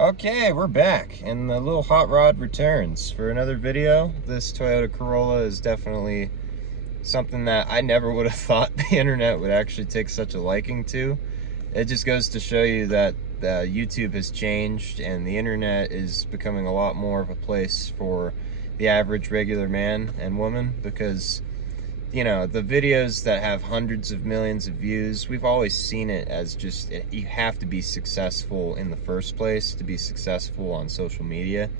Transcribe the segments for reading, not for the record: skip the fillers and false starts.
Okay, we're back, and the little hot rod returns for another video. This Toyota Corolla is definitely something that I never would have thought the internet would actually take such a liking to. It just goes to show you that YouTube has changed, and the internet is becoming a lot more of a place for the average regular man and woman, because the videos that have hundreds of millions of views, we've always seen it as just, you have to be successful in the first place to be successful on social media.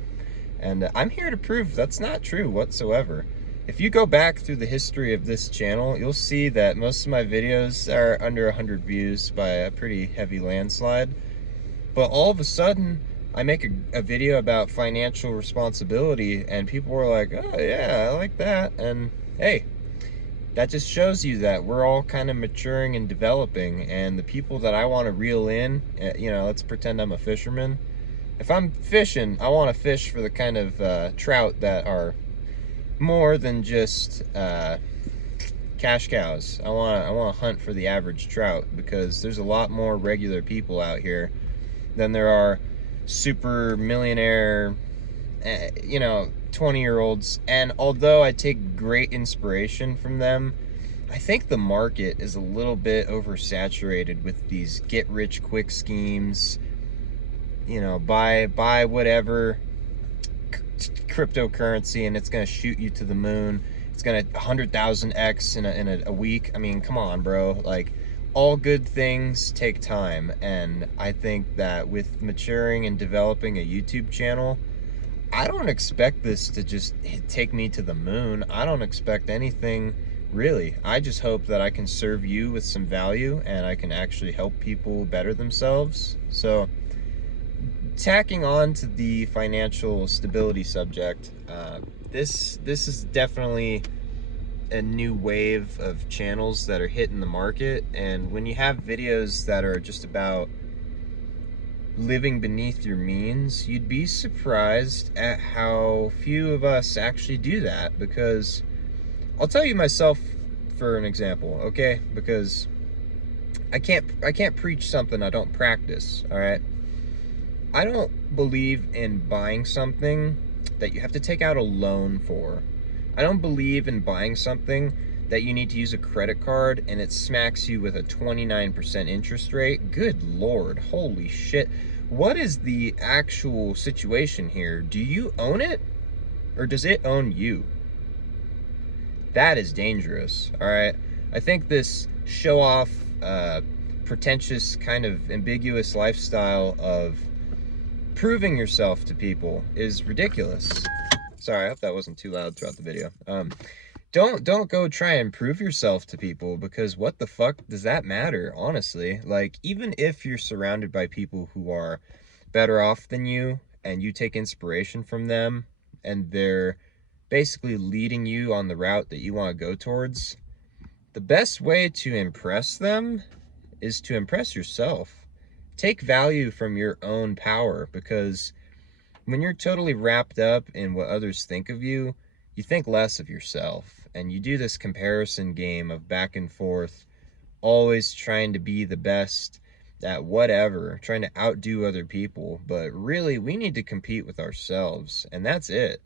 And I'm here to prove that's not true whatsoever. If you go back through the history of this channel, you'll see that most of my videos are under 100 views by a pretty heavy landslide. But all of a sudden, I make a video about financial responsibility, and people were like, oh yeah, I like that. And hey, that just shows you that we're all kind of maturing and developing, and the people that I want to reel in, let's pretend I'm a fisherman. If I'm fishing, I want to fish for the kind of trout that are more than just cash cows. I want to hunt for the average trout, because there's a lot more regular people out here than there are super millionaire 20-year-olds. And although I take great inspiration from them, I think the market is a little bit oversaturated with these get-rich-quick schemes. Buy whatever cryptocurrency and it's going to shoot you to the moon. It's going to 100,000x in a week. I mean, come on, bro. Like, all good things take time, and I think that with maturing and developing a YouTube channel, I don't expect this to just take me to the moon. I don't expect anything, really. I just hope that I can serve you with some value, and I can actually help people better themselves. So, tacking on to the financial stability subject, this is definitely a new wave of channels that are hitting the market. And when you have videos that are just about living beneath your means, you'd be surprised at how few of us actually do that. Because I'll tell you myself for an example, okay? Because I can't preach something I don't practice, all right? I don't believe in buying something that you have to take out a loan for. I don't believe in buying something that you need to use a credit card and it smacks you with a 29% interest rate. Good Lord, holy shit. What is the actual situation here? Do you own it, or does it own you? That is dangerous, all right? I think this show-off, pretentious, kind of ambiguous lifestyle of proving yourself to people is ridiculous. Sorry, I hope that wasn't too loud throughout the video. Don't go try and prove yourself to people, because what the fuck does that matter, honestly? Like, even if you're surrounded by people who are better off than you, and you take inspiration from them, and they're basically leading you on the route that you want to go towards, the best way to impress them is to impress yourself. Take value from your own power, because when you're totally wrapped up in what others think of you, you think less of yourself, and you do this comparison game of back and forth, always trying to be the best at whatever, trying to outdo other people. But really, we need to compete with ourselves, and that's it.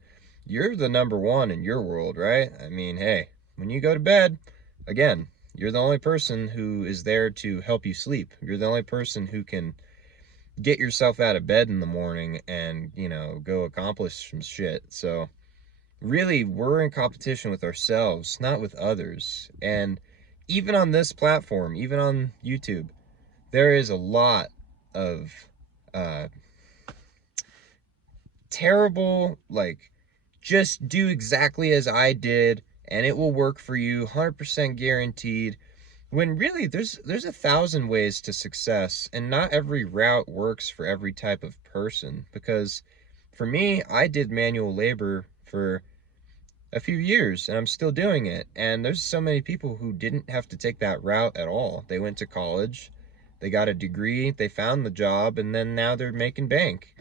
You're the number one in your world, right? I mean, hey, when you go to bed, again, you're the only person who is there to help you sleep. You're the only person who can get yourself out of bed in the morning and, go accomplish some shit. So really, we're in competition with ourselves, not with others. And even on this platform, even on YouTube, there is a lot of terrible, like, just do exactly as I did and it will work for you, 100% guaranteed. When really, there's 1,000 ways to success, and not every route works for every type of person. Because for me, I did manual labor for a few years, and I'm still doing it. And there's so many people who didn't have to take that route at all. They went to college, they got a degree, they found the job, and then now they're making bank.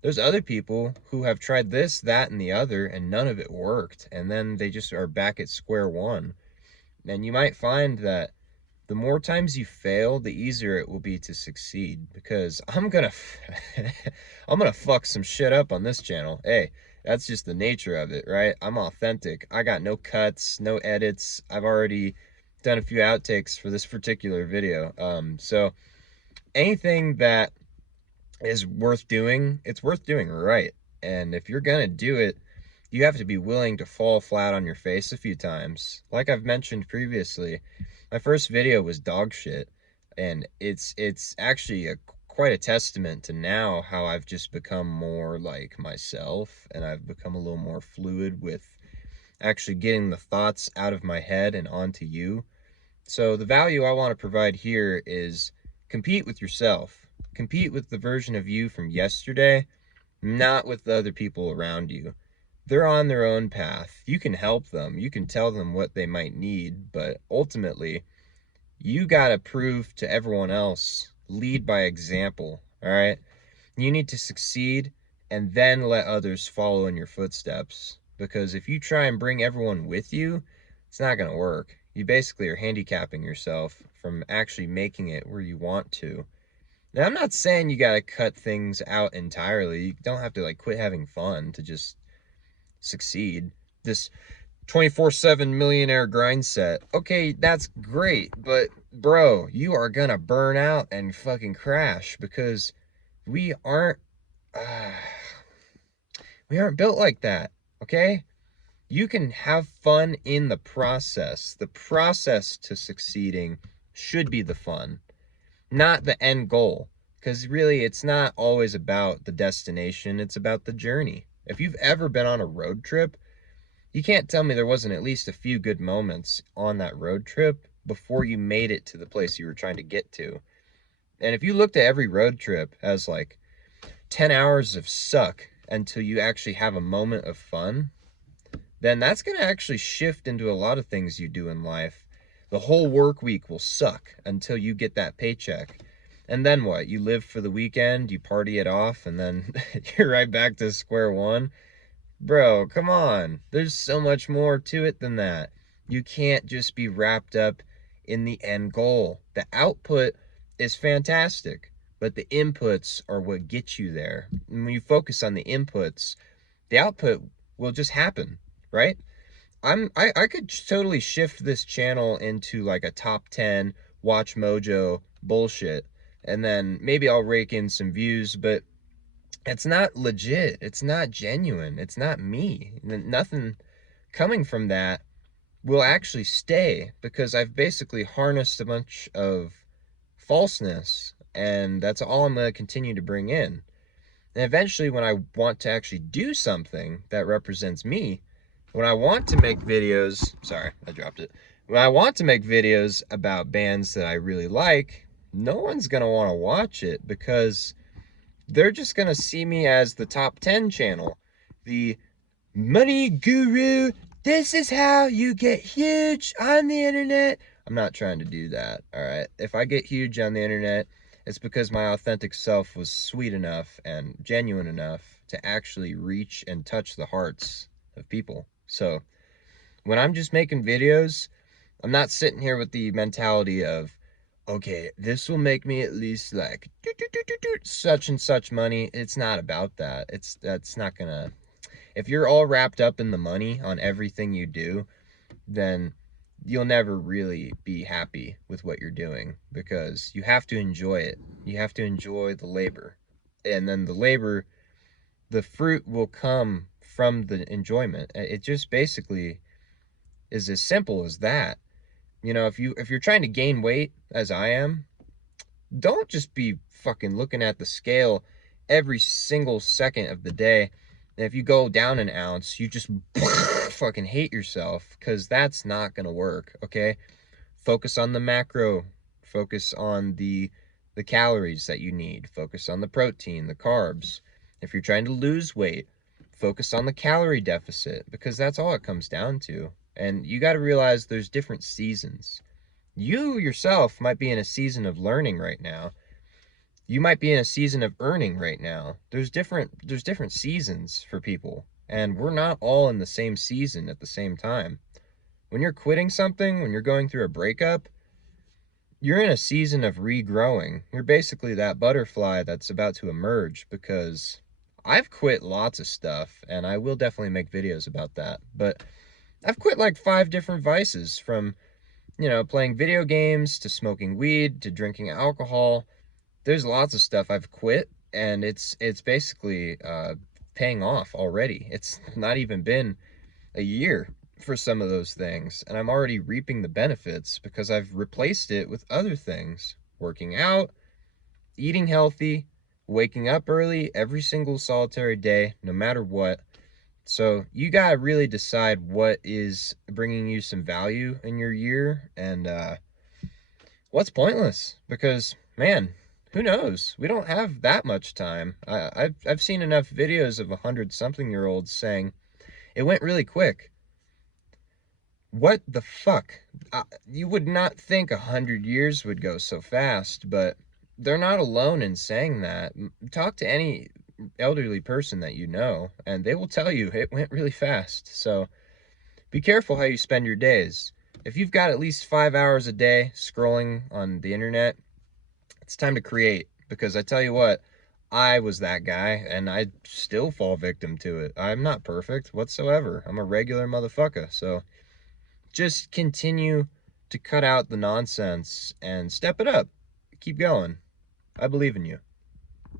There's other people who have tried this, that, and the other, and none of it worked. And then they just are back at square one. And you might find that The more times you fail, the easier it will be to succeed, because I'm gonna I'm gonna fuck some shit up on this channel. Hey, that's just the nature of it, right? I'm authentic. I got no cuts, no edits. I've already done a few outtakes for this particular video. So anything that is worth doing, it's worth doing right. And if you're gonna do it, you have to be willing to fall flat on your face a few times. Like I've mentioned previously, my first video was dog shit, and it's actually quite a testament to now how I've just become more like myself, and I've become a little more fluid with actually getting the thoughts out of my head and onto you. So the value I want to provide here is compete with yourself. Compete with the version of you from yesterday, not with the other people around you. They're on their own path. You can help them. You can tell them what they might need, but ultimately, you got to prove to everyone else, lead by example, all right? You need to succeed and then let others follow in your footsteps, because if you try and bring everyone with you, it's not going to work. You basically are handicapping yourself from actually making it where you want to. Now, I'm not saying you got to cut things out entirely. You don't have to like quit having fun to just succeed. This 24/7 millionaire grind set. Okay, that's great, but bro, you are gonna burn out and fucking crash, because we aren't uh, we aren't built like that, okay? You can have fun in the process. The process to succeeding should be the fun, not the end goal. Because really, it's not always about the destination, it's about the journey. If you've ever been on a road trip, you can't tell me there wasn't at least a few good moments on that road trip before you made it to the place you were trying to get to. And if you looked at every road trip as like 10 hours of suck until you actually have a moment of fun, then that's going to actually shift into a lot of things you do in life. The whole work week will suck until you get that paycheck. And then what? You live for the weekend, you party it off, and then you're right back to square one. Bro, come on. There's so much more to it than that. You can't just be wrapped up in the end goal. The output is fantastic, but the inputs are what get you there. And when you focus on the inputs, the output will just happen, right? I could totally shift this channel into like a top 10 Watch Mojo bullshit, and then maybe I'll rake in some views, but it's not legit. It's not genuine. It's not me. Nothing coming from that will actually stay, because I've basically harnessed a bunch of falseness, and that's all I'm going to continue to bring in. And eventually, when I want to actually do something that represents me, when I want to make videos, sorry, I dropped it. When I want to make videos about bands that I really like, no one's going to want to watch it, because they're just going to see me as the top 10 channel, the money guru. This is how you get huge on the internet. I'm not trying to do that, all right? If I get huge on the internet, it's because my authentic self was sweet enough and genuine enough to actually reach and touch the hearts of people. So when I'm just making videos, I'm not sitting here with the mentality of, okay, this will make me at least like such and such money. It's not about that. That's not gonna, if you're all wrapped up in the money on everything you do, then you'll never really be happy with what you're doing, because you have to enjoy it. You have to enjoy the labor. And then the labor, the fruit will come from the enjoyment. It just basically is as simple as that. You know, if you're trying to gain weight, as I am, don't just be fucking looking at the scale every single second of the day. And if you go down an ounce, you just fucking hate yourself, because that's not gonna work, okay? Focus on the macro. Focus on the calories that you need. Focus on the protein, the carbs. If you're trying to lose weight, focus on the calorie deficit, because that's all it comes down to. And you got to realize there's different seasons. You yourself might be in a season of learning right now. You might be in a season of earning right now. There's different seasons for people, and we're not all in the same season at the same time. When you're quitting something, when you're going through a breakup, you're in a season of regrowing. You're basically that butterfly that's about to emerge, because I've quit lots of stuff, and I will definitely make videos about that. But I've quit like 5 different vices, from, playing video games to smoking weed to drinking alcohol. There's lots of stuff I've quit, and it's basically paying off already. It's not even been a year for some of those things, and I'm already reaping the benefits because I've replaced it with other things: working out, eating healthy, waking up early every single solitary day, no matter what. So you gotta really decide what is bringing you some value in your year, and what's pointless. Because, man, who knows? We don't have that much time. I've seen enough videos of 100-something-year-olds saying it went really quick. What the fuck? You would not think 100 years would go so fast, but they're not alone in saying that. Talk to any elderly person that you know, and they will tell you it went really fast. So be careful how you spend your days. If you've got at least 5 hours a day scrolling on the internet, it's time to create. Because I tell you what, I was that guy, and I still fall victim to it. I'm not perfect whatsoever. I'm a regular motherfucker. So just continue to cut out the nonsense and step it up. Keep going. I believe in you.